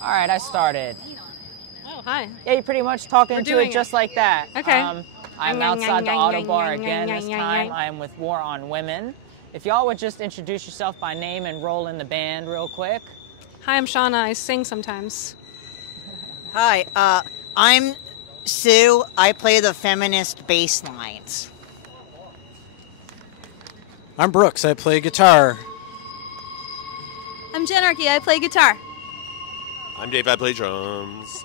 All right, I started. Oh, hi. Yeah, you pretty much talk into doing it just like that. Okay. I'm outside the auto bar again this time. I am with War on Women. If y'all would just introduce yourself by name and roll in the band real quick. Hi, I'm Shauna. I sing sometimes. Hi, I'm Sue. I play the feminist bass lines. I'm Brooks. I play guitar. I'm Jenarchy. I play guitar. I'm Dave. I play drums.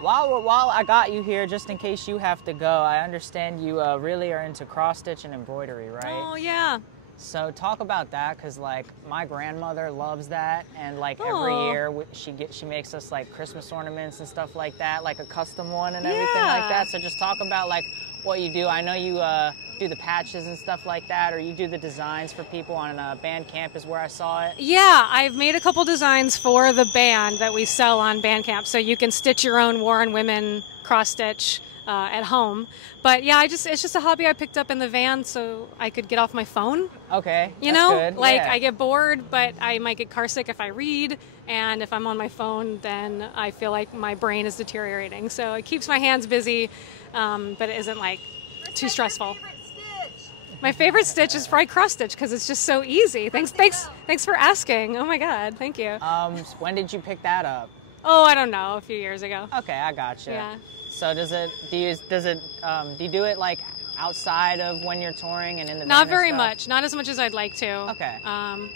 While I got you here, just in case you have to go, I understand you really are into cross stitch and embroidery, right? Oh, yeah. So talk about that, because like my grandmother loves that, and like every Aw. year she makes us like Christmas ornaments and stuff like that, like a custom one and everything like that. So just talk about like what you do. I know you do the patches and stuff like that, or you do the designs for people on Bandcamp is where I saw it. Yeah, I've made a couple designs for the band that we sell on Bandcamp, so you can stitch your own War on Women cross stitch at home. But yeah, it's just a hobby I picked up in the van so I could get off my phone. Okay, You that's know, good. like Yeah. I get bored, but I might get carsick if I read, and if I'm on my phone, then I feel like my brain is deteriorating. So it keeps my hands busy, but it isn't like too stressful. My favorite stitch is probably cross stitch because it's just so easy. Thanks for asking. Oh my God, thank you. When did you pick that up? Oh, I don't know, a few years ago. Okay, I gotcha. Yeah. So do you do it like outside of when you're touring and in the Not van and very stuff? much. Not as much as I'd like to. Okay.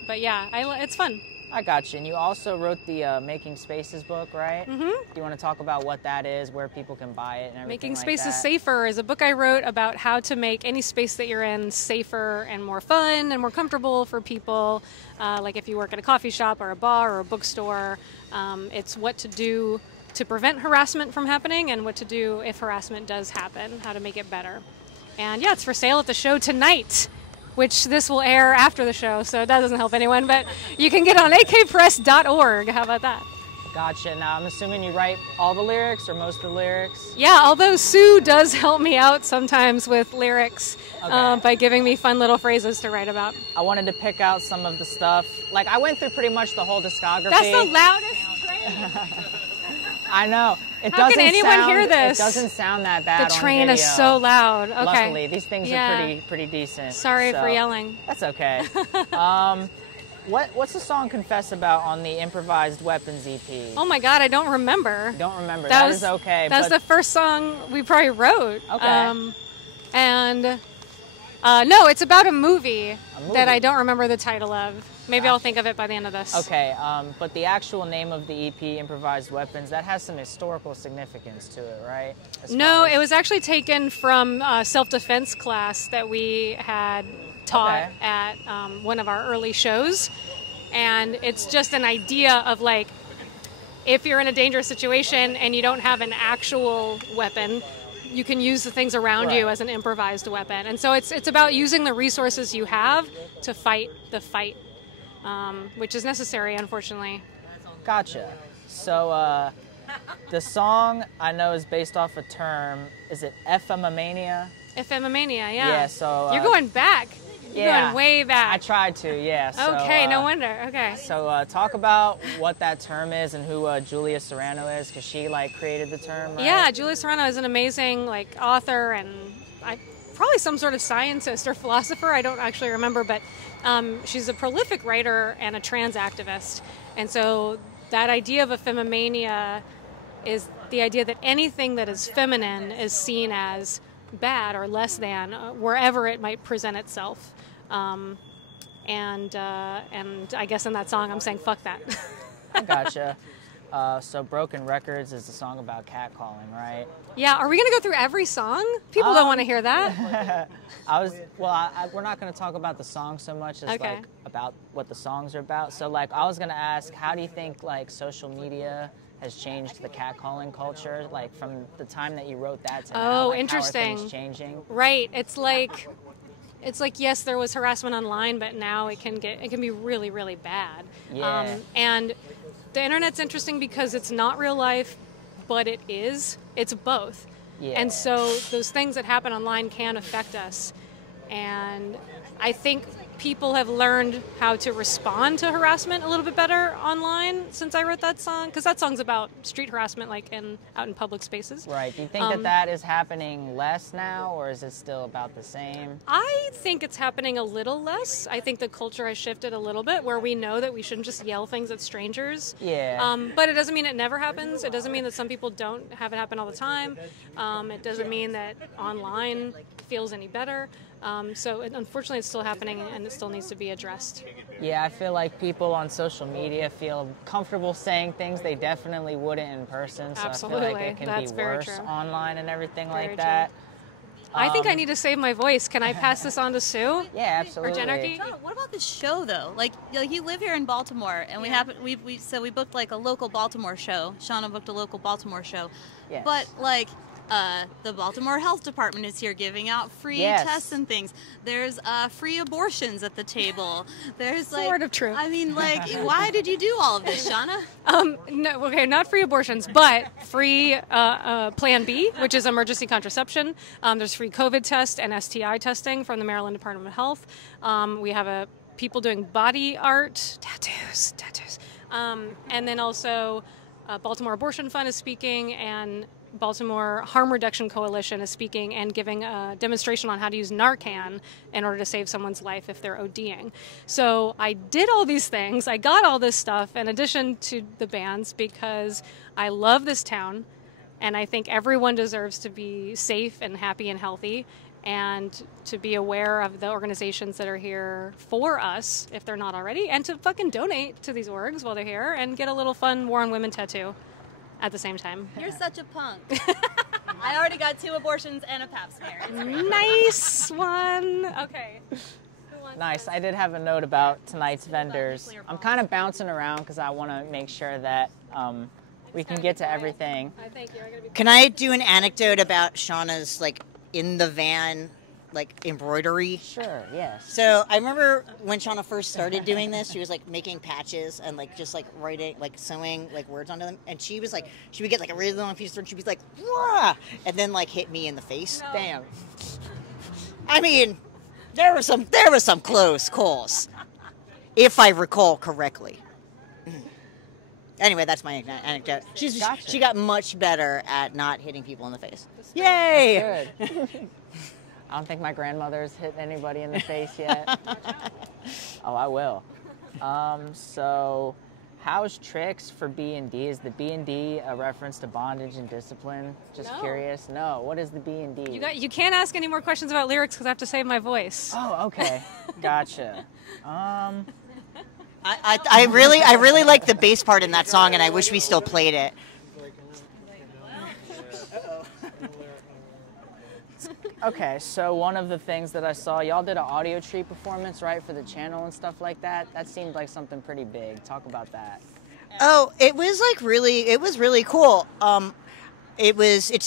But yeah, it's fun. I gotcha. And you also wrote the Making Spaces book, right? Mm-hmm. Do you want to talk about what that is, where people can buy it, and everything Making like Spaces that? Safer is a book I wrote about how to make any space that you're in safer and more fun and more comfortable for people. Like if you work at a coffee shop or a bar or a bookstore, it's what to do to prevent harassment from happening and what to do if harassment does happen, how to make it better. And yeah, it's for sale at the show tonight, which this will air after the show, so that doesn't help anyone, but you can get it on akpress.org. How about that? Gotcha. Now, I'm assuming you write all the lyrics or most of the lyrics? Yeah, although Sue does help me out sometimes with lyrics Okay. by giving me fun little phrases to write about. I wanted to pick out some of the stuff. Like, I went through pretty much the whole discography. That's the loudest train. I know. How can anyone hear this? It doesn't sound that bad The on train is video. so loud. Okay. Luckily, these things Yeah. are pretty decent. Sorry so for yelling. That's okay. What's the song "Confess" about on the Improvised Weapons EP? Oh my God, I don't remember. You don't remember? That That was is okay. That's but the first song we probably wrote. Okay. No, it's about a movie movie. that I don't remember the title of. Maybe I'll think of it by the end of this. Okay, but the actual name of the EP, Improvised Weapons, that has some historical significance to it, right? No, it was actually taken from a self-defense class that we had taught Okay. at one of our early shows. And it's just an idea of like, if you're in a dangerous situation and you don't have an actual weapon, you can use the things around you Right. as an improvised weapon. And so it's about using the resources you have to fight the fight, which is necessary, unfortunately. Gotcha. So the song I know is based off a term. Is it ephemomania? Ephemomania, yeah. Yeah, so, You're going back. You're yeah. going way back. I tried to, yeah. So, Okay, no wonder. Okay. So talk about what that term is and who Julia Serrano is, because she like created the term, right? Yeah, Julia Serrano is an amazing like author and probably some sort of scientist or philosopher. I don't actually remember, but she's a prolific writer and a trans activist. And so that idea of ephemomania is the idea that anything that is feminine is seen as bad or less than wherever it might present itself. And I guess in that song I'm saying fuck that. I gotcha. So Broken Records is a song about catcalling, right? Yeah, are we going to go through every song? People don't want to hear that. We're not going to talk about the song so much as Okay. like about what the songs are about. So like I was going to ask, how do you think like social media has changed the catcalling culture, like from the time that you wrote that to now? Oh, Like, interesting. How are things changing? Right. It's like yes, there was harassment online, but now it can be really, really bad. Yeah. And the internet's interesting because it's not real life, but it is. It's both. Yeah. And so those things that happen online can affect us. And I think people have learned how to respond to harassment a little bit better online since I wrote that song, because that song's about street harassment, like out in public spaces. Right. Do you think that is happening less now, or is it still about the same? I think it's happening a little less. I think the culture has shifted a little bit, where we know that we shouldn't just yell things at strangers. Yeah. But it doesn't mean it never happens. It doesn't mean that some people don't have it happen all the time. It doesn't mean that online feels any better. Unfortunately, it's still happening, and it still needs to be addressed. Yeah, I feel like people on social media feel comfortable saying things they definitely wouldn't in person. So Absolutely. I feel like it can That's be very worse true. online and everything Very like that. I think I need to save my voice. Can I pass this on to Sue? Yeah, absolutely. Or Jenarchy? Sean, what about the show though? Like you live here in Baltimore, and we booked like a local Baltimore show. Shauna booked a local Baltimore show, Yes. but like. The Baltimore Health Department is here giving out free Yes. tests and things. There's free abortions at the table. There's like Sort of true. I mean, like, why did you do all of this, Shauna? No, okay, not free abortions, but free Plan B, which is emergency contraception. There's free COVID test and STI testing from the Maryland Department of Health. We have people doing body art, tattoos. And then also Baltimore Abortion Fund is speaking, and Baltimore Harm Reduction Coalition is speaking and giving a demonstration on how to use Narcan in order to save someone's life if they're ODing. So I did all these things. I got all this stuff in addition to the bands because I love this town, and I think everyone deserves to be safe and happy and healthy, and to be aware of the organizations that are here for us if they're not already, and to fucking donate to these orgs while they're here and get a little fun War on Women tattoo at the same time. You're such a punk. I already got 2 abortions and a pap smear. It's great. Nice one. Okay. Nice. I did have a note about tonight's vendors. I'm kind of bouncing around because I want to make sure that we can get to everything. Thank you. Can I do an anecdote about Shauna's like in the van like embroidery? Sure, yes. So I remember when Shauna first started doing this, she was like making patches and like just like writing, like sewing like words onto them. And she was like, she would get like a really long piece of thread. She'd be like, "Wah!" And then like hit me in the face. No. Damn. I mean, there were some close calls, if I recall correctly. Anyway, that's my anecdote. Gotcha. She got much better at not hitting people in the face. Yay! Good. I don't think my grandmother's hit anybody in the face yet. Oh, I will. So, how's tricks for B&D? Is the B&D a reference to bondage and discipline? Just No. curious. No. What is the B&D? You can't ask any more questions about lyrics because I have to save my voice. Oh, okay. Gotcha. I really like the bass part in that song, and I wish we still played it. Okay, so one of the things that I saw, y'all did an Audio Tree performance, right, for the channel and stuff like that. That seemed like something pretty big. Talk about that. Oh, it was really cool. It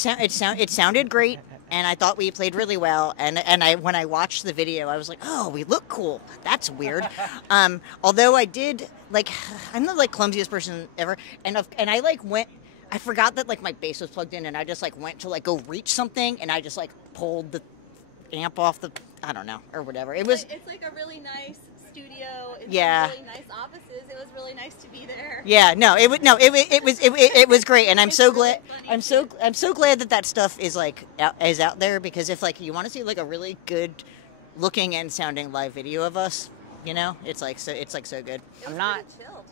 sounded great, and I thought we played really well. And when I watched the video, I was like, oh, we look cool. That's weird. Although I did I'm the clumsiest person ever, and I went. I forgot that my bass was plugged in, and I just went to go reach something, and I just pulled the amp off the or whatever. It was. It's like a really nice studio. It's Yeah. really nice offices. It was really nice to be there. Yeah, it was great, and I'm so It's glad. really funny. I'm so glad that stuff is out there, because if you want to see a really good looking and sounding live video of us, it's so good. I'm not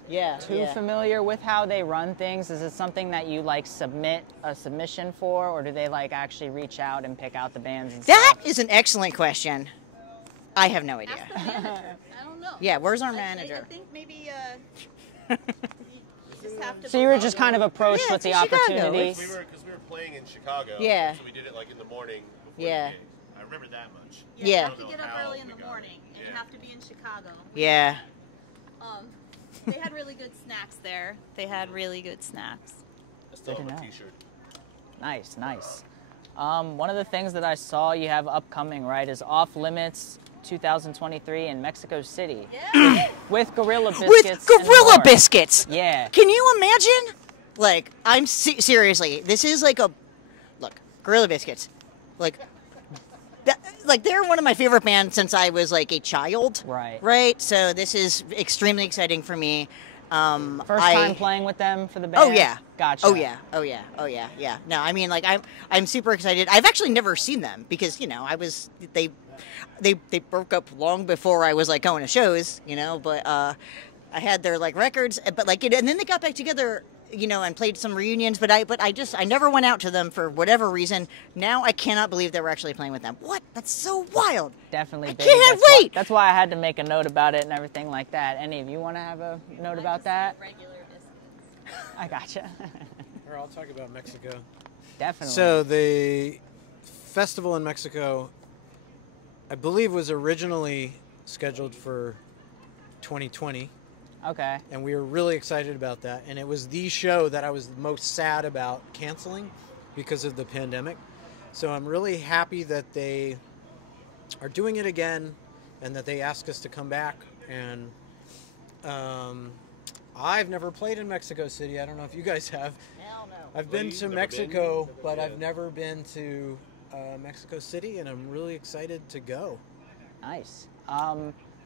Yeah, too familiar with how they run things. Is it something that you submit a submission for, or do they actually reach out and pick out the bands and That stuff? is an excellent question. I have no idea. Ask the manager. I don't know. Yeah, where's our I manager? think maybe you just have to. So you were just kind of approached Yeah, with the it's in Chicago. opportunity. Because we were playing in Chicago. Yeah. So we did it in the morning before Yeah. the game. I remember that much. Yeah. Yeah. You have to get up early in the morning, and you Yeah. have to be in Chicago. Yeah. They had really good snacks there. They had really good snacks. I still Good have to a know. t-shirt. Nice. One of the things that I saw you have upcoming, right, is Off Limits 2023 in Mexico City Yeah. with Gorilla Biscuits. With and Gorilla more. Biscuits. Yeah. Can you imagine? Seriously, this is look, Gorilla Biscuits. like they're one of my favorite bands since I was like a child. Right. Right. So this is extremely exciting for me. First time playing with them for the band? Oh yeah. Gotcha. Oh yeah. Oh yeah. Oh yeah. Yeah. No, I mean, like I'm super excited. I've actually never seen them because they broke up long before I was like going to shows, But I had their like records, but like, and then they got back together, and played some reunions. But I never went out to them for whatever reason. Now I cannot believe they were actually playing with them. What? That's so wild. Definitely I big. can't wait. That's why I had to make a note about it and everything like that. Any of you want to have a note about that? Regular biscuits. I gotcha. Or I'll talk about Mexico. Definitely. So the festival in Mexico, I believe, was originally scheduled for 2020. Okay. And we were really excited about that. And it was the show that I was most sad about canceling because of the pandemic. So I'm really happy that they are doing it again and that they asked us to come back. And I've never played in Mexico City. I don't know if you guys have. Hell no. I've been to Never Mexico, been? but Yeah. I've never been to Mexico City, and I'm really excited to go. Nice.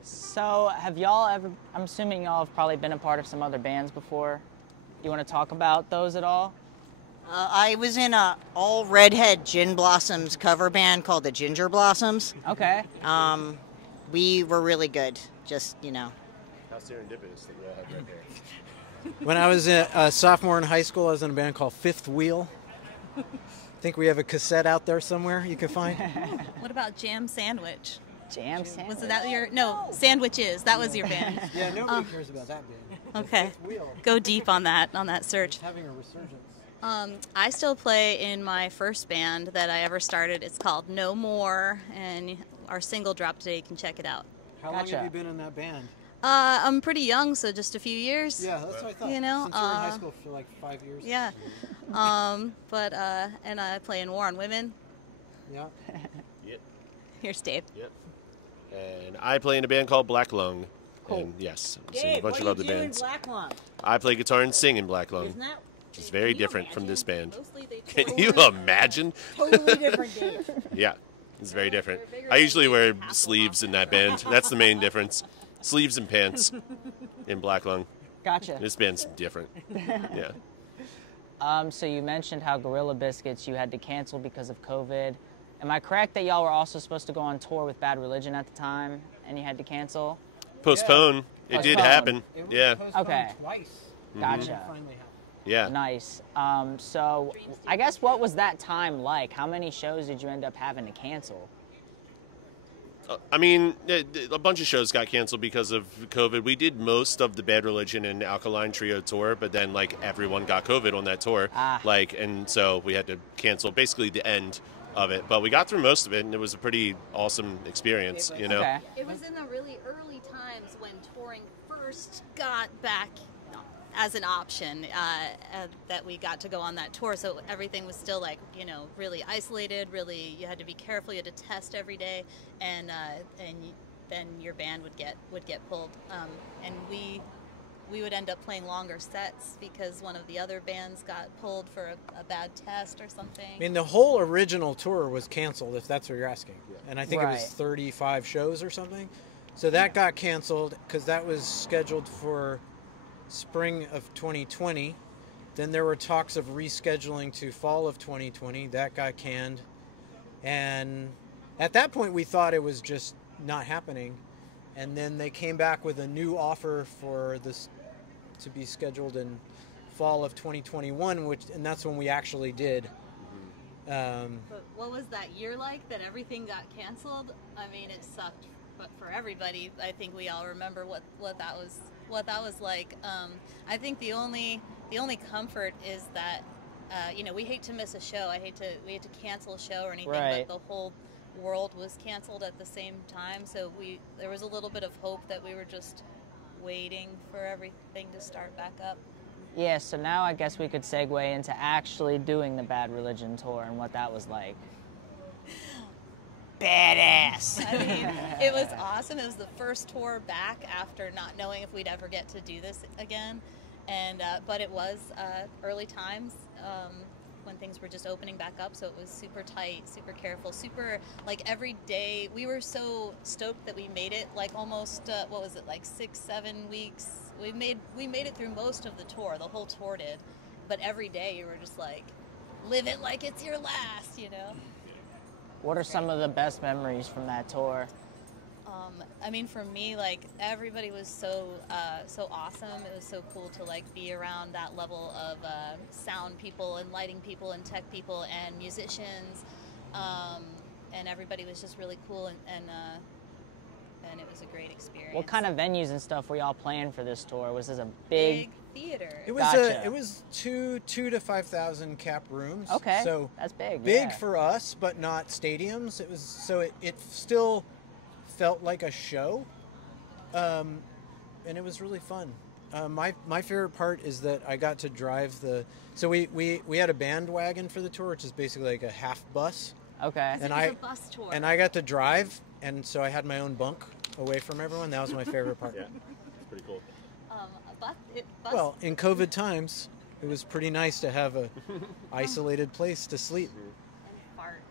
So have y'all ever, I'm assuming y'all have probably been a part of some other bands before. Do you want to talk about those at all? I was in a all redhead Gin Blossoms cover band called the Ginger Blossoms. Okay. We were really good. Just How serendipitous that we all have red hair. When I was a sophomore in high school, I was in a band called Fifth Wheel. I think we have a cassette out there somewhere you can find. What about Jam Sandwich? Jam Sandwich. Was that your Sandwiches? That was your band. Yeah, nobody cares about that band. Okay. Fifth Wheel. Go deep on that search. It's having a resurgence. I still play in my first band that I ever started. It's called No More, and our single dropped today. You can check it out. How long Gotcha. have you been in that band? I'm pretty young, so just a few years. Yeah, that's what I thought. You know, Since you were in high school for like 5 years. Yeah. And I play in War on Women. Yeah. Yep. Here's Dave. Yep. And I play in a band called Black Lung. Cool. And yes, I'm in a bunch of other bands. Black Lung? I play guitar and sing in Black Lung. Isn't that It's very different from this band. Mostly they Can you imagine? totally different, Dave? Yeah, it's very different. I usually wear sleeves in that band. That's the main difference. Sleeves and pants in Black Lung. Gotcha. This band's different. Yeah. So you mentioned how Gorilla Biscuits you had to cancel because of COVID. Am I correct that y'all were also supposed to go on tour with Bad Religion at the time and you had to cancel? Postpone. It did Postpone. happen. It was Yeah. postponed Okay. twice. Gotcha. It finally happened. Yeah. Nice. So I guess what was that time like? How many shows did you end up having to cancel? I mean, a bunch of shows got canceled because of COVID. We did most of the Bad Religion and Alkaline Trio tour, but then like everyone got COVID on that tour, and so we had to cancel basically the end of it. But we got through most of it, and it was a pretty awesome experience. You know. Okay. It was in the really early times when touring first got back as an option that we got to go on that tour. So everything was still like, really isolated. Really, you had to be careful. You had to test every day, and then your band would get pulled. And we would end up playing longer sets because one of the other bands got pulled for a bad test or something. I mean, the whole original tour was canceled, if that's what you're asking. And I think it was Right. 35 shows or something. So that got canceled because that was scheduled for spring of 2020. Then there were talks of rescheduling to fall of 2020. That got canned. And at that point, we thought it was just not happening. And then they came back with a new offer for this to be scheduled in fall of 2021, and that's when we actually did. But what was that year like that everything got canceled? I mean, it sucked, but for everybody, I think we all remember what that was like. I think the only comfort is that we hate to miss a show. We hate to cancel a show or anything, Right. but the whole world was canceled at the same time, so there was a little bit of hope that we were just waiting for everything to start back up. Yeah, so now I guess we could segue into actually doing the Bad Religion tour and what that was like. Badass! I mean, it was awesome. It was the first tour back after not knowing if we'd ever get to do this again. And but it was early times when things were just opening back up, so it was super tight, super careful, super, like, every day. We were so stoked that we made it, like, almost, what was it, like 6-7 weeks? We made it through most of the tour, the whole tour did, but every day you were just like, live it like it's your last, you know? What are some of the best memories from that tour? I mean, for me, like, everybody was so awesome. It was so cool to, like, be around that level of sound people and lighting people and tech people and musicians, and everybody was just really cool, and it was a great experience. What kind of venues and stuff were y'all playing for this tour? Was this a big theater? It was Gotcha. it was 2,000 to 5,000 cap rooms. Okay, so that's big. Big yeah. for us, but not stadiums. It was so it still felt like a show, and it was really fun. My favorite part is that I got to drive the. So we had a bandwagon for the tour, which is basically like a half bus. Okay. It was a bus tour. And I got to drive, and so I had my own bunk away from everyone. That was my favorite part. Yeah, it's pretty cool. Bus. Well, in COVID times, it was pretty nice to have a isolated place to sleep. Fart.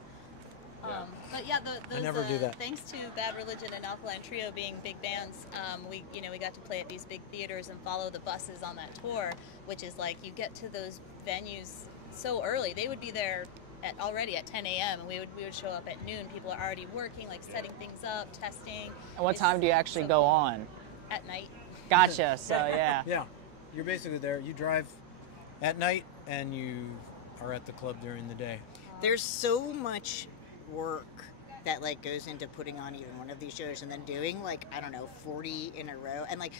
Yeah. But yeah, those, I never do that. Thanks to Bad Religion and Alkaline Trio being big bands, we got to play at these big theaters and follow the buses on that tour, which is like you get to those venues so early. They would be there already at 10 a.m. and we would show up at noon. People are already working, like setting things up, testing. And what time do you actually go on? At night. Gotcha. So yeah. Yeah, you're basically there. You drive at night, and you are at the club during the day. There's so much work that like goes into putting on even one of these shows and then doing like, I don't know, 40 in a row, and like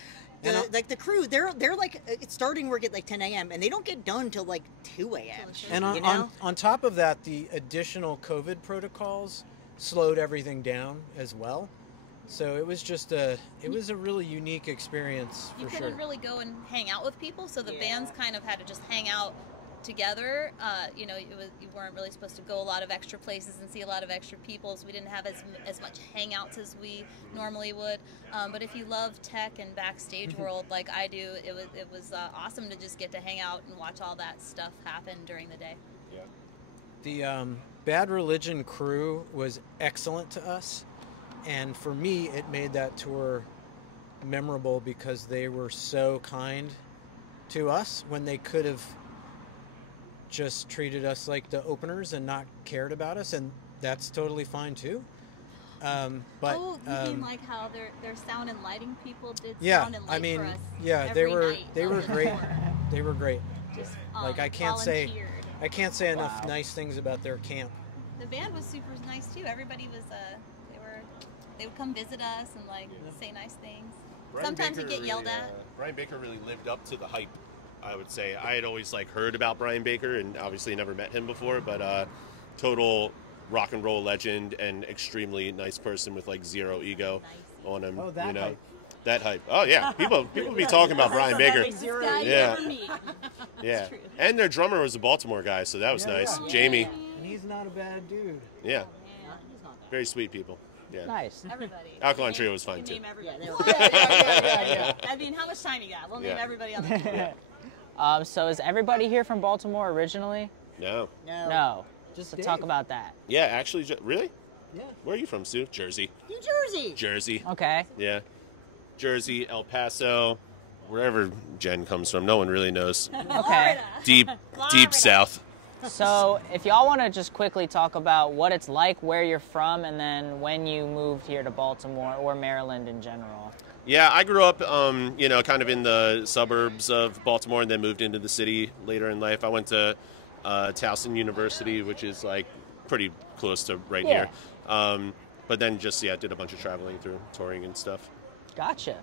the crew, they're like, it's starting work at like 10 a.m. and they don't get done till like 2 a.m. And you know? on top of that, the additional COVID protocols slowed everything down as well. So it was just it was a really unique experience You for sure. couldn't really go and hang out with people, so the bands kind of had to just hang out together. You weren't really supposed to go a lot of extra places and see a lot of extra people, so we didn't have as much hangouts as we normally would. But if you love tech and backstage world like I do, it was awesome to just get to hang out and watch all that stuff happen during the day. Yeah. The Bad Religion crew was excellent to us, and for me, it made that tour memorable because they were so kind to us when they could have just treated us like the openers and not cared about us, and that's totally fine too. But you mean like how their sound and lighting people did yeah, sound and light for us they every were night they on were the great. tour. They were great. Just, Like I can't say volunteered. enough Wow. nice things about their camp. The band was super nice too. Everybody was they would come visit us and like say nice things. Brian Sometimes Baker you get yelled really, at. Brian Baker really lived up to the hype, I would say. I had always like heard about Brian Baker and obviously never met him before, but total rock and roll legend and extremely nice person with like zero ego on him. Oh, that you know, hype. that hype. Oh yeah, people be talking about Brian Baker. Yeah. Me. Yeah, and their drummer was a Baltimore guy, so that was nice. yeah. Jamie. And he's not a bad dude. Yeah, very sweet people. Yeah. Nice. Everybody. Alkaline Trio was fun You too. name everybody. Yeah, I mean, how much time you got? We'll name Yeah. everybody on the tour. So is everybody here from Baltimore originally? No. No. Just So Dave. talk about that. Yeah, actually, really? Yeah. Where are you from, Sue? Jersey. New Jersey. Jersey. Okay. Yeah. Jersey, El Paso, wherever Jen comes from. No one really knows. Okay. Deep south. So if y'all want to just quickly talk about what it's like, where you're from, and then when you moved here to Baltimore or Maryland in general. Yeah, I grew up, kind of in the suburbs of Baltimore and then moved into the city later in life. I went to Towson University, which is like pretty close to right Yeah. here. But then just, did a bunch of traveling through touring and stuff. Gotcha.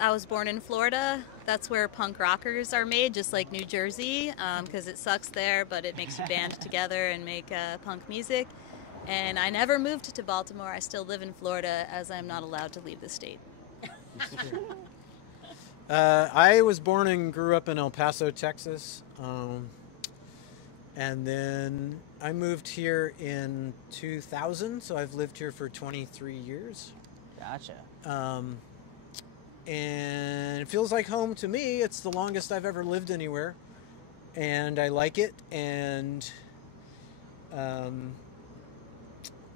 I was born in Florida. That's where punk rockers are made, just like New Jersey, because it sucks there, but it makes you band together and make punk music. And I never moved to Baltimore. I still live in Florida, as I'm not allowed to leave the state. I was born and grew up in El Paso, Texas. And then I moved here in 2000, so I've lived here for 23 years. Gotcha. And it feels like home to me. It's the longest I've ever lived anywhere. and I like it, and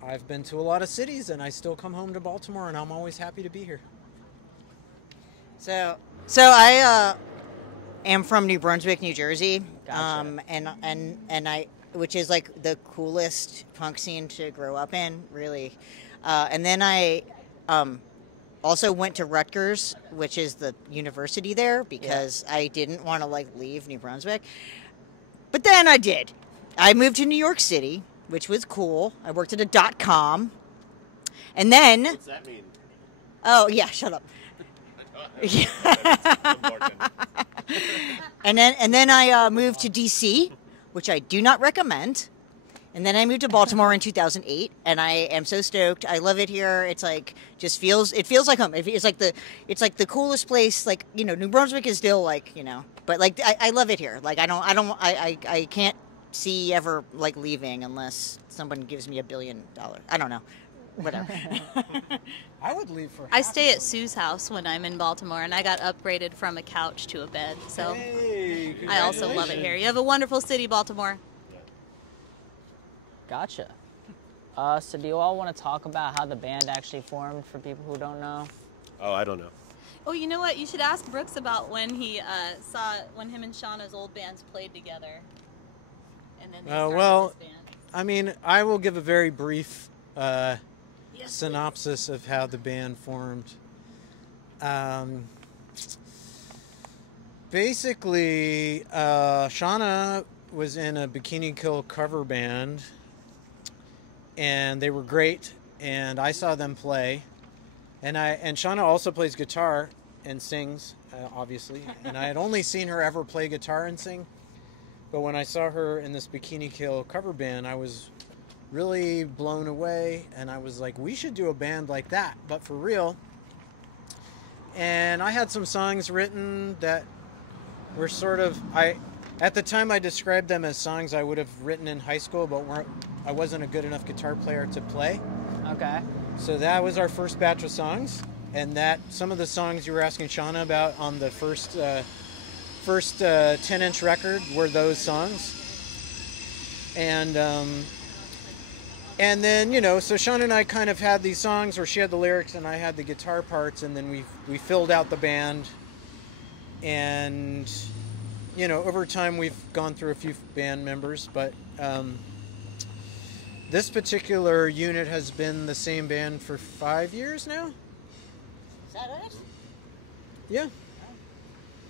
I've been to a lot of cities, and I still come home to Baltimore, and I'm always happy to be here. So I am from New Brunswick, New Jersey, Gotcha. and I, which is like the coolest punk scene to grow up in, really. And then I also went to Rutgers, which is the university there, because I didn't want to like leave New Brunswick. But then I did. I moved to New York City, which was cool. I worked at a .com, and then What's that mean? oh yeah, shut up. And then I moved to DC, which I do not recommend. And then I moved to Baltimore in 2008, and I am so stoked. I love it here. It's like it feels like home. It's like the coolest place. Like, you know, New Brunswick is still like, you know, but like I love it here. Like I can't see ever like leaving unless someone gives me $1 billion. I don't know, whatever. I would leave for. I stay at Sue's house when I'm in Baltimore, and I got upgraded from a couch to a bed. So Hey, I also love it here. You have a wonderful city, Baltimore. Gotcha. So do you all want to talk about how the band actually formed for people who don't know? Oh, I don't know. Oh, you know what? You should ask Brooks about when he when him and Shauna's old bands played together. And then they started well, this band. I mean, I will give a very brief synopsis of how the band formed. Basically, Shauna was in a Bikini Kill cover band, and they were great, and I saw them play, and Shauna also plays guitar and sings, obviously, and I had only seen her ever play guitar and sing, but when I saw her in this Bikini Kill cover band, I was really blown away, and I was like, we should do a band like that, but for real. And I had some songs written that were sort of, at the time I described them as songs I would have written in high school, but I wasn't a good enough guitar player to play. Okay. So that was our first batch of songs, and that some of the songs you were asking Shauna about on the first 10-inch record were those songs. And then, you know, so Shauna and I kind of had these songs where she had the lyrics and I had the guitar parts, and then we filled out the band. And, you know, over time we've gone through a few band members, but this particular unit has been the same band for 5 years now. Is that it? Yeah.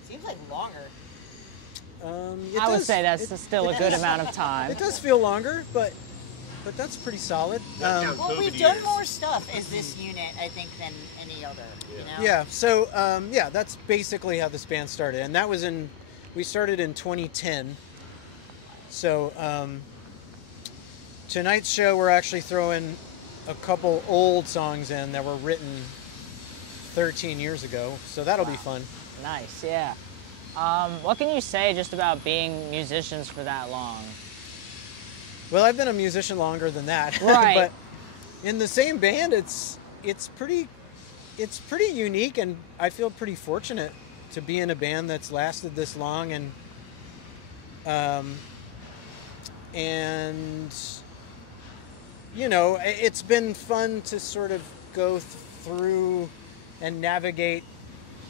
Seems like longer. I would say that's still a good amount of time. It does feel longer, but that's pretty solid. Well, we've done more stuff as this unit, I think, than any other. You know? Yeah, so that's basically how this band started, and that was we started in 2010. So tonight's show, we're actually throwing a couple old songs in that were written 13 years ago, so that'll be fun. Nice, yeah. What can you say just about being musicians for that long? Well, I've been a musician longer than that, Right. but in the same band, it's pretty unique, and I feel pretty fortunate to be in a band that's lasted this long, and you know, it's been fun to sort of go through and navigate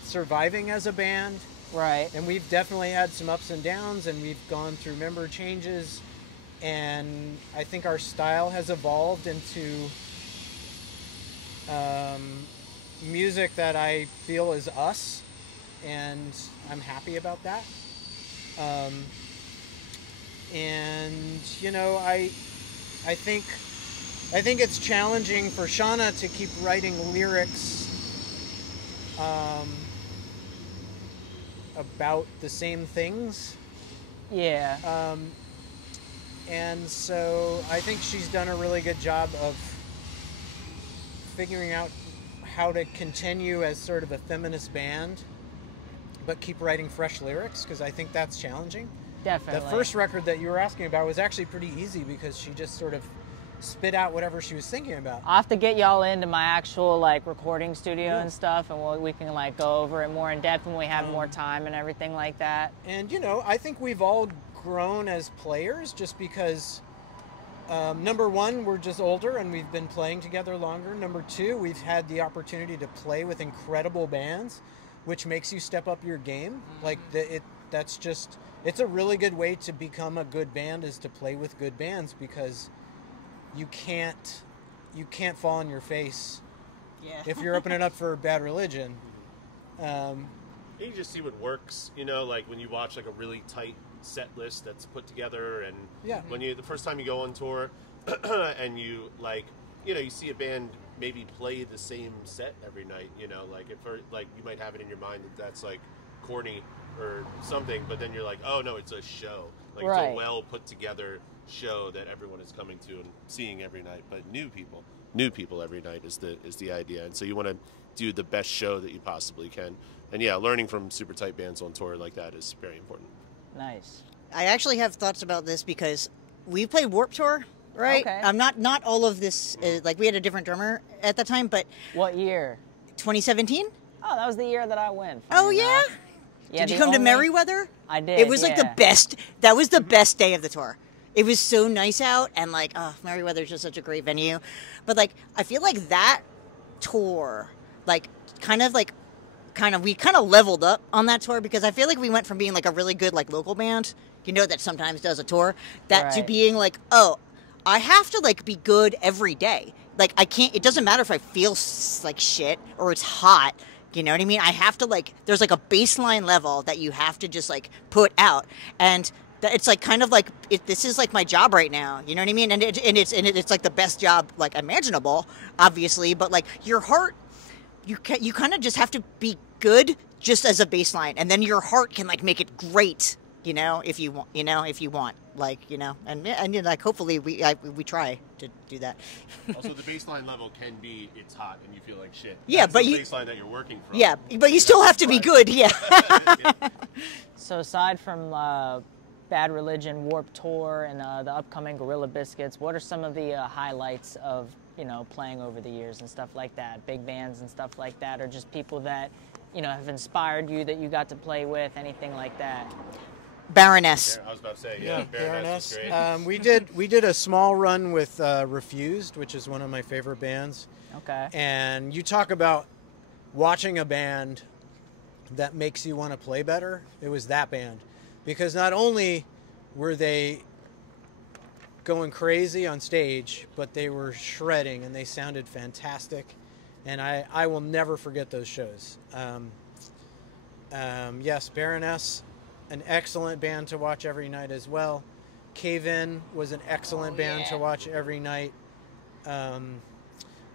surviving as a band. Right. And we've definitely had some ups and downs, and we've gone through member changes, and I think our style has evolved into music that I feel is us, and I'm happy about that. And you know, I think it's challenging for Shauna to keep writing lyrics about the same things. Yeah. And so I think she's done a really good job of figuring out how to continue as sort of a feminist band, but keep writing fresh lyrics, because I think that's challenging. Definitely. The first record that you were asking about was actually pretty easy, because she just sort of spit out whatever she was thinking about. I'll have to get y'all into my actual like recording studio and stuff, and we can like go over it more in depth when we have more time and everything like that. And you know, I think we've all grown as players just because, number one, we're just older and we've been playing together longer. Number two, we've had the opportunity to play with incredible bands, which makes you step up your game. Like it's a really good way to become a good band is to play with good bands, because you can't fall on your face if you're opening up for Bad Religion. You just see what works, you know, like when you watch like a really tight set list that's put together, and when the first time you go on tour and you like, you know, you see a band maybe play the same set every night, you know, like you might have it in your mind that that's like corny or something, but then you're like, oh no, it's a show, like it's a well put together show that everyone is coming to and seeing every night, but new people every night is the idea. And so you want to do the best show that you possibly can. And yeah, learning from super tight bands on tour like that is very important. Nice. I actually have thoughts about this because we played Warped Tour, right? Okay. Not all of this, like we had a different drummer at the time, but What year? 2017? Oh, that was the year that I went. Oh, yeah? Did you come to Merriweather? I did. It was like the best. That was the best day of the tour. It was so nice out, and like, Merriweather's just such a great venue. But like, I feel like that tour, like, we kind of leveled up on that tour, because I feel like we went from being like a really good like local band, you know, that sometimes does a tour, to being like, oh, I have to like be good every day. Like I can't. It doesn't matter if I feel like shit or it's hot. You know what I mean? I have to like. There's like a baseline level that you have to just like put out, and it's like kind of like this is like my job right now. You know what I mean? And it's like the best job like imaginable, obviously. But like your heart, you kind of just have to be good just as a baseline, and then your heart can like make it great. You know, if you want, like, you know, and like hopefully we try to do that. Also, the baseline level can be it's hot and you feel like shit. Yeah, That's but the baseline that you're working from. Yeah, but you still have to be good. Yeah. So aside from Bad Religion, Warped Tour, and the upcoming Gorilla Biscuits, what are some of the highlights of, you know, playing over the years and stuff like that? Big bands and stuff like that, or just people that, you know, have inspired you that you got to play with, anything like that? Baroness. I was about to say, Baroness. We did a small run with Refused, which is one of my favorite bands. Okay. And you talk about watching a band that makes you want to play better. It was that band, because not only were they going crazy on stage, but they were shredding and they sounded fantastic. And I will never forget those shows. Yes, Baroness, an excellent band to watch every night as well. Cave In was an excellent band to watch every night.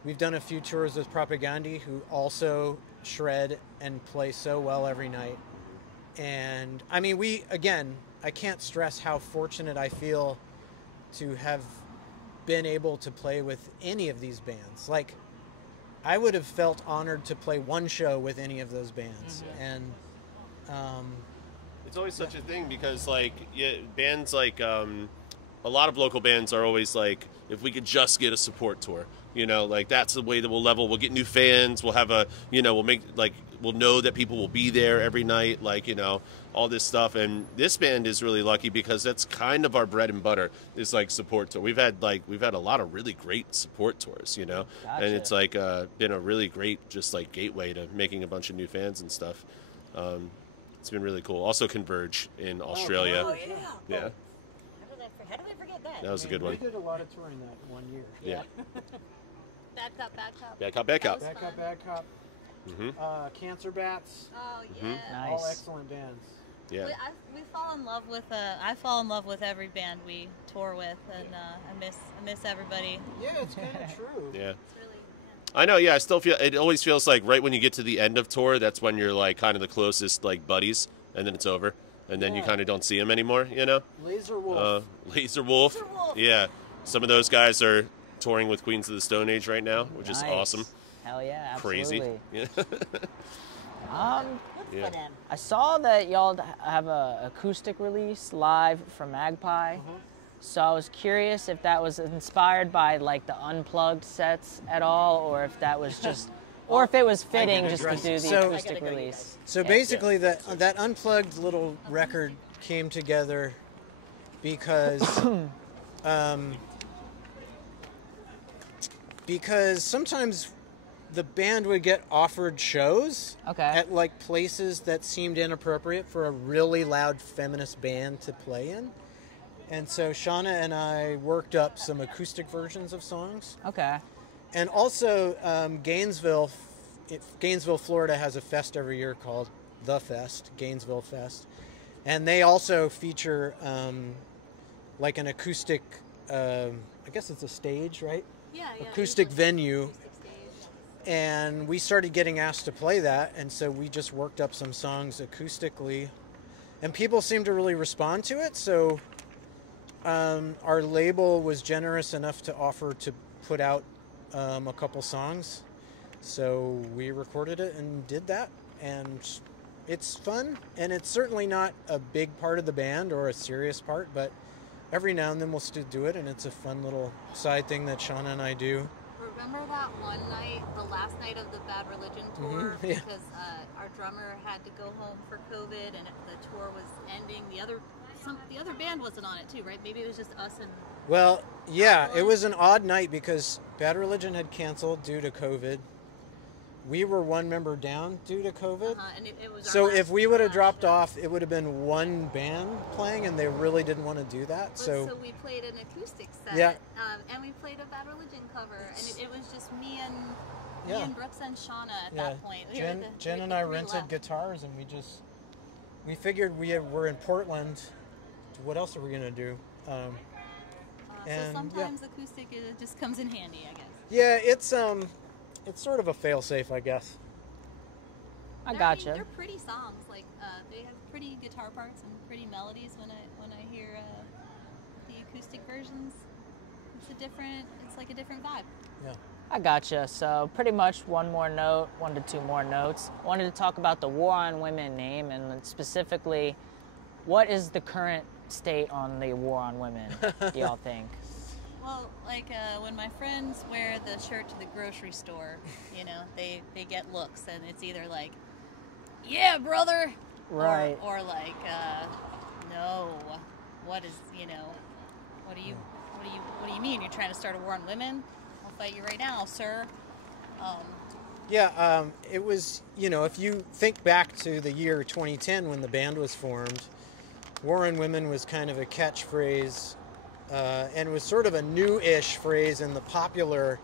We've done a few tours with Propagandhi, who also shred and play so well every night. And I mean, I can't stress how fortunate I feel to have been able to play with any of these bands. Like, I would have felt honored to play one show with any of those bands. And it's always such a thing, because like bands like a lot of local bands are always like, if we could just get a support tour, you know, like that's the way that we'll get new fans, we'll have we'll know that people will be there every night, like, you know, all this stuff. And this band is really lucky because that's kind of our bread and butter, is like support tour. We've had a lot of really great support tours, you know. Gotcha. And it's like been a really great just like gateway to making a bunch of new fans and stuff. It's been really cool. Also Converge in Australia. Oh, yeah. Yeah. How did I forget that? That was a good one. we did a lot of touring that one year. Yeah. Bad Cop, Bad Cop. Bad Cop, Bad Cop. That was fun. Bad Cop. Cancer Bats. Oh yeah. Nice. All excellent bands. Yeah. We fall in love with. I fall in love with every band we tour with, and I miss everybody. Yeah, it's kind of true. Yeah. It's really. I know, yeah, I still feel, it always feels like right when you get to the end of tour, that's when you're like kind of the closest like buddies, and then it's over, and then you kind of don't see them anymore, you know? Laser Wolf. Laser Wolf. Yeah. Some of those guys are touring with Queens of the Stone Age right now, which is Nice. awesome. Hell yeah, Crazy. absolutely. Yeah. Good for them. I saw that y'all have a acoustic release live from Magpie. So I was curious if that was inspired by like the unplugged sets at all, or if that was just, or if it was fitting just to do the So- acoustic release. So basically, that unplugged little record came together because because sometimes the band would get offered shows Okay. at like places that seemed inappropriate for a really loud feminist band to play in. And so Shauna and I worked up some acoustic versions of songs. Okay. And also Gainesville, Florida has a fest every year called The Fest, Gainesville Fest. And they also feature like an acoustic, I guess it's a stage, right? Yeah, Acoustic venue. Acoustic stage. And we started getting asked to play that, and so we just worked up some songs acoustically, and people seemed to really respond to it. So our label was generous enough to offer to put out a couple songs, so we recorded it and did that, and it's fun, and it's certainly not a big part of the band or a serious part, but every now and then we'll still do it, and it's a fun little side thing that Shauna and I do. Remember that one night, the last night of the Bad Religion tour, yeah. because our drummer had to go home for COVID, and the tour was ending. The other band wasn't on it too, right? Maybe it was just us and. Well, yeah, it was an odd night because Bad Religion had canceled due to COVID. We were one member down due to COVID. And it was our So last- if we would have last dropped show. off, it would have been one band playing, and they really didn't want to do that. But So we played an acoustic set, Yeah. and we played a Bad Religion cover, and it was just me and Yeah. Brooks and Shauna at yeah, that point. We were Jen the and I three rented left. guitars, and we figured we're in Portland. What else are we gonna do? So and, sometimes acoustic just comes in handy, I guess. Yeah, it's sort of a fail-safe, I guess. I mean, gotcha. they're pretty songs. Like they have pretty guitar parts and pretty melodies. When I hear the acoustic versions, it's like a different vibe. Yeah. I gotcha. So pretty much one to two more notes. I wanted to talk about the War on Women name, and specifically, what is the current state on the War on Women, do y'all think? Well, like when my friends wear the shirt to the grocery store, they get looks, and it's either like, "Yeah, brother," Right. or like, "No, what is what do you mean? You're trying to start a war on women? I'll fight you right now, sir." Yeah, it was, if you think back to the year 2010 when the band was formed, War on Women was kind of a catchphrase, and was sort of a new-ish phrase in the popular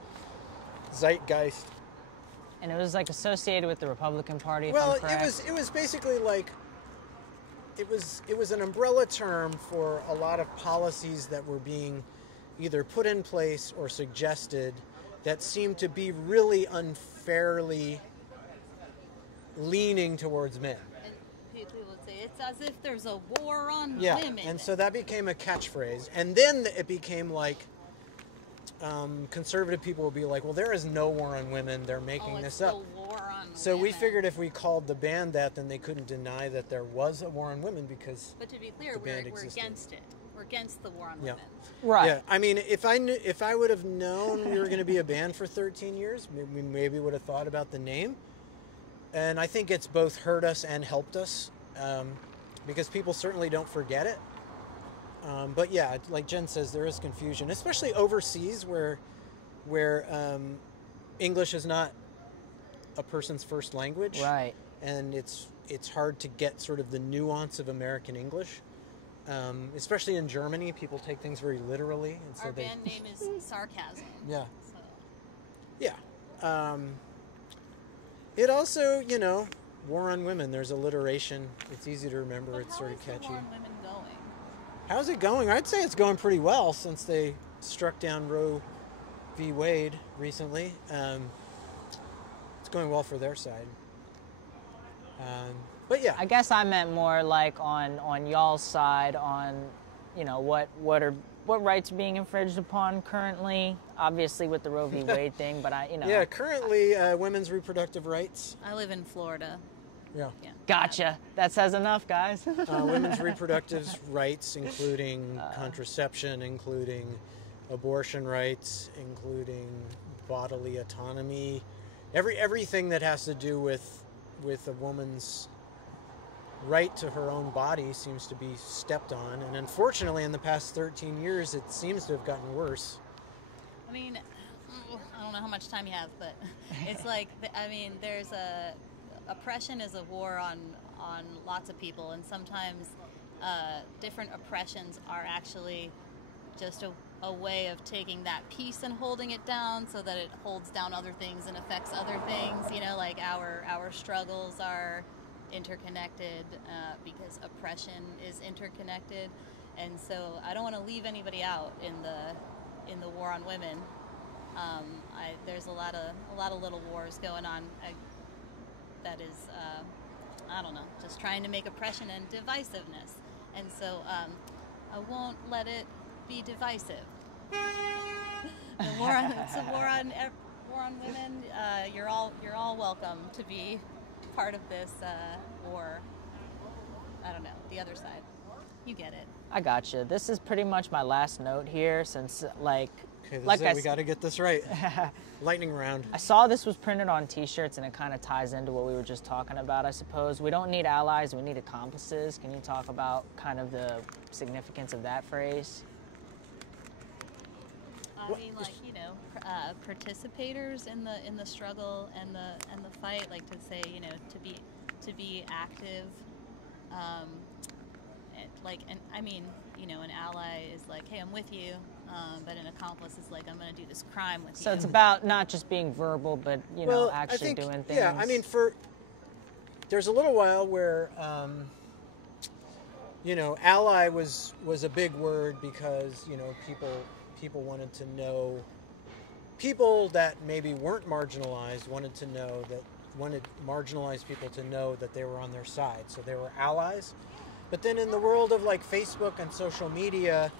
zeitgeist. And it was like associated with the Republican Party, if Well, I'm correct. it was basically like it was an umbrella term for a lot of policies that were being either put in place or suggested that seemed to be really unfairly leaning towards men. And people would say it's as if there's a war on Yeah, women. and so that became a catchphrase. And then it became like conservative people would be like, well, there is no war on women. They're making it's this up. the war on So we women. figured if we called the band that, then they couldn't deny that there was a war on women because... But to be clear, the band we're existed. against it. We're against the war on Yeah. women. Right. Yeah, I mean, if I would have known we were going to be a band for 13 years, we maybe would have thought about the name. And I think it's both hurt us and helped us, because people certainly don't forget it. But yeah, like Jen says, there is confusion, especially overseas where English is not a person's first language. Right. And it's hard to get sort of the nuance of American English. Especially in Germany, people take things very literally. And so Our band name is Sarcasm. Yeah. So. Yeah. It also, War on Women, there's alliteration. It's easy to remember. But It's how sort of is the catchy. war on women going? How's it going? I'd say it's going pretty well since they struck down Roe v. Wade recently. It's going well for their side. But yeah. I guess I meant more like on y'all's side on, what rights are being infringed upon currently. Obviously with the Roe v. Wade thing, but Yeah, currently women's reproductive rights. I live in Florida. Yeah. Gotcha. That says enough, guys. Women's reproductive rights, including contraception, including abortion rights, including bodily autonomy, everything that has to do with a woman's right to her own body seems to be stepped on, and unfortunately in the past 13 years it seems to have gotten worse. I mean, I don't know how much time you have, but it's like, I mean, there's oppression is a war on lots of people, and sometimes different oppressions are actually just a way of taking that piece and holding it down so that it holds down other things and affects other things. You know, like our struggles are interconnected because oppression is interconnected, and so I don't want to leave anybody out in the war on women. There's a lot of little wars going on that is I don't know, just trying to make oppression and divisiveness, and so I won't let it be divisive. It's a war on women. You're all welcome to be part of this war. I don't know, the other side. You get it. I gotcha. This is pretty much my last note here, since Okay, we got to get this right. Lightning round. I saw this was printed on T-shirts, and it kind of ties into what we were just talking about, I suppose. We don't need allies, we need accomplices. Can you talk about kind of the significance of that phrase? I mean, like, you know, participators in the struggle and the fight. Like, to say, you know, to be active. And I mean, you know, an ally is like, hey, I'm with you. But an accomplice is like, I'm going to do this crime with you. So it's about not just being verbal, but, you know, actually doing things. Yeah, I mean, there's a little while where, you know, ally was a big word because, you know, people wanted to know, people that maybe weren't marginalized wanted marginalized people to know that they were on their side. So they were allies. But then in the world of like Facebook and social media,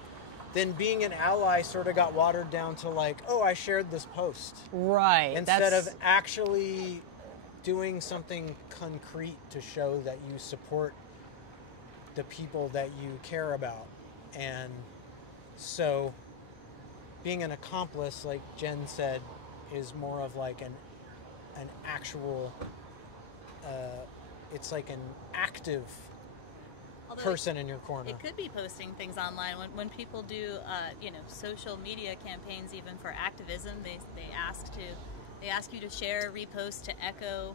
then being an ally sort of got watered down to like, oh, I shared this post. Right. Instead of actually doing something concrete to show that you support the people that you care about. And so being an accomplice, like Jen said, is more of like an actual, it's like an active person in your corner. It could be posting things online when people do, you know, social media campaigns, even for activism. They ask you to share, repost, to echo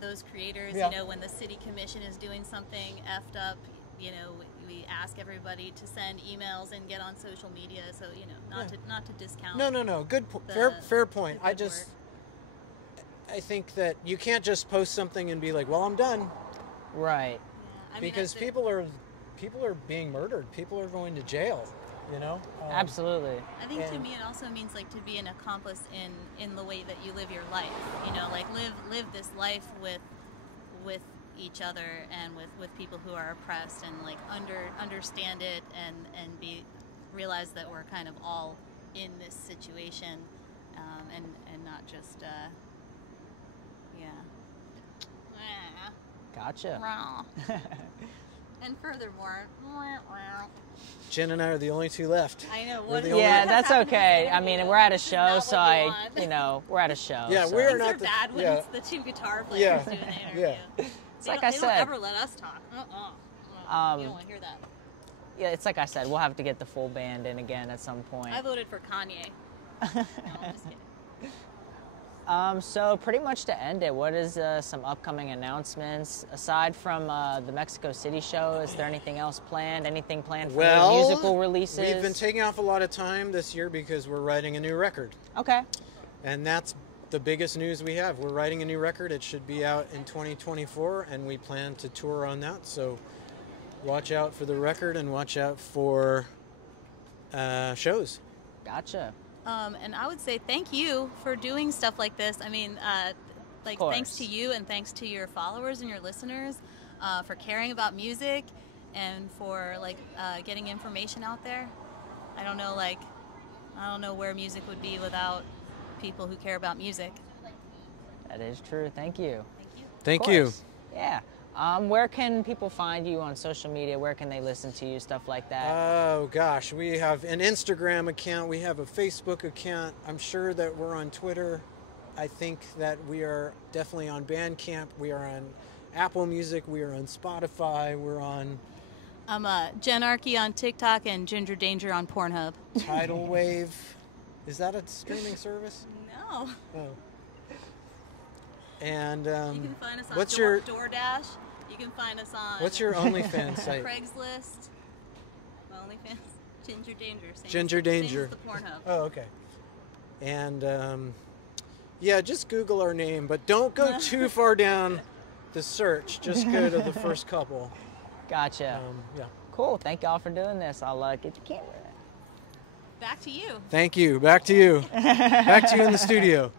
those creators. Yeah. You know, when the city commission is doing something effed up, you know, we ask everybody to send emails and get on social media. So, you know, not to discount. No. Good, fair point. I think that you can't just post something and be like, well, I'm done. Right. I mean, because people are being murdered. People are going to jail, you know? Absolutely. I think to me it also means like to be an accomplice in the way that you live your life. You know, like live this life with each other and with people who are oppressed, and like understand it and realize that we're kind of all in this situation, and not just Gotcha. And furthermore, Jen and I are the only two left. I know. Yeah, that's okay. I mean, we're at a show, so we're at a show. Yeah, so. we're not bad when it's the two guitar players doing the interview. Yeah. It's like I said. They don't ever let us talk. You don't want to hear that. Yeah, it's like I said. We'll have to get the full band in again at some point. I voted for Kanye. No, I'm just kidding. So pretty much to end it, what is some upcoming announcements aside from the Mexico City show? Is there anything else planned? Anything planned for musical releases? We've been taking off a lot of time this year because we're writing a new record. Okay. And that's the biggest news we have. We're writing a new record. It should be out in 2024, and we plan to tour on that. So watch out for the record and watch out for shows. Gotcha. And I would say thank you for doing stuff like this. I mean, thanks to you and thanks to your followers and your listeners for caring about music and for getting information out there. I don't know where music would be without people who care about music. That is true. Thank you. Thank you. Yeah. Where can people find you on social media? Where can they listen to you? Stuff like that. Oh, gosh. We have an Instagram account. We have a Facebook account. I'm sure that we're on Twitter. I think that we are definitely on Bandcamp. We are on Apple Music. We are on Spotify. We're on I'm Genarchy on TikTok and Ginger Danger on Pornhub. Tidal Wave. Is that a streaming service? No. Oh. And You can find us on what's your DoorDash. You can find us on what's your OnlyFans site? Craigslist. OnlyFans. Ginger Danger. Ginger Danger. Same as the Pornhub. Oh, okay. And yeah, just Google our name, but don't go too far down the search. Just go to the first couple. Gotcha. Yeah. Cool. Thank y'all for doing this. I'll get the camera. Back to you. Thank you. Back to you. Back to you in the studio.